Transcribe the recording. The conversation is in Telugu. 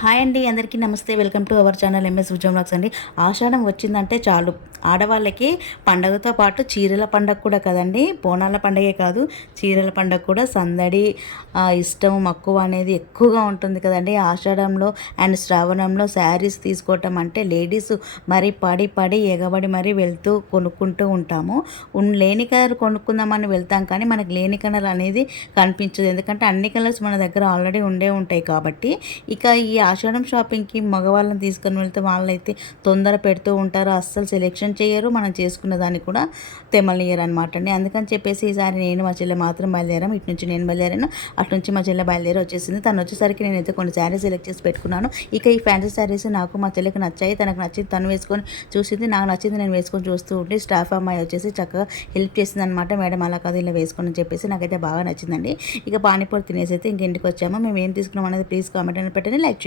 హాయ్ అండి, అందరికీ నమస్తే. Welcome to our channel MS విజయం వ్లాగ్స్ అండి. ఆషాఢం వచ్చిందంటే చాలు, ఆడవాళ్ళకి పండగతో పాటు చీరల పండగ కూడా కదండి. బోనాల పండగే కాదు, చీరల పండగ కూడా సందడి, ఇష్టం, మక్కువ అనేది ఎక్కువగా ఉంటుంది కదండి ఆషాఢంలో అండ్ శ్రావణంలో. శారీస్ తీసుకోవటం అంటే లేడీస్ మరి పడి ఎగబడి మరీ వెళ్తూ కొనుక్కుంటూ ఉంటాము. లేని కలర్ కొనుక్కుందామని వెళ్తాం, కానీ మనకు లేని కలర్ అనేది కనిపించదు. ఎందుకంటే అన్ని కలర్స్ మన దగ్గర ఆల్రెడీ ఉంటాయి కాబట్టి. ఇక ఈ ఆషాఢం షాపింగ్కి మగవాళ్ళని తీసుకొని వెళ్తే వాళ్ళైతే తొందర పెడుతూ ఉంటారు, అస్సలు సెలెక్షన్ చేయరు, మనం చేసుకున్న దాన్ని కూడా తెమ్మనియరు అనమాట అండి. అందుకని చెప్పేసి ఈసారి నేను మా చెల్లె మాత్రం బయలుదేరాము. ఇటు నుంచి నేను బయలుదేరాను, అటు నుంచి మా చెల్లె బయలుదేరి వచ్చేసింది. తను వచ్చేసరికి నేనైతే కొన్ని శారీస్ సెలెక్ట్ చేసి పెట్టుకున్నాను. ఇక ఈ ఫ్యాన్సీ శారీస్ నాకు మా చెల్లెకి నచ్చాయి, తనకు నచ్చింది తను వేసుకొని చూసింది, నాకు నచ్చింది నేను వేసుకొని చూస్తూ ఉంటే స్టాఫ్ అమ్మాయి వచ్చేసి చక్కగా హెల్ప్ చేసింది అనమాట. మేడం అలా కాదు ఇలా వేసుకొని చెప్పేసి నాకైతే బాగా నచ్చిందండి. ఇక పానీపూరి తినేసి అయితే ఇంటికి వచ్చాము. మేము ఏం తీసుకున్నాం అనేది ప్లీజ్ కామెంట్ అని పెట్టండి, లైక్ చేయండి.